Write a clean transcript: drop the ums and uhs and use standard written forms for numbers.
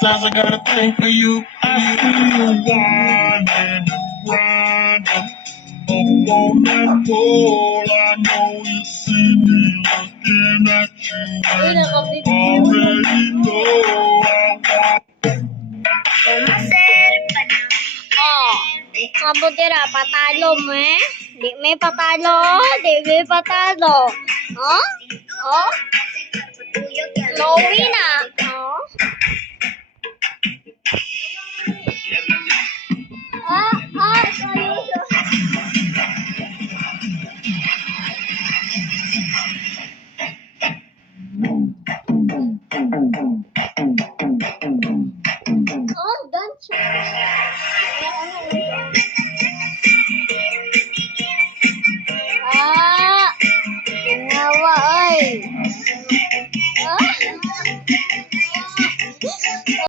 Besides, I got a thing for you. I see you whining and grinding up on that pole. I know you see me looking at you, and you already know I want. Oh, kamu tira patalo mo eh? Di may patalo, di may patalo. Oh? Oh? Lowi na.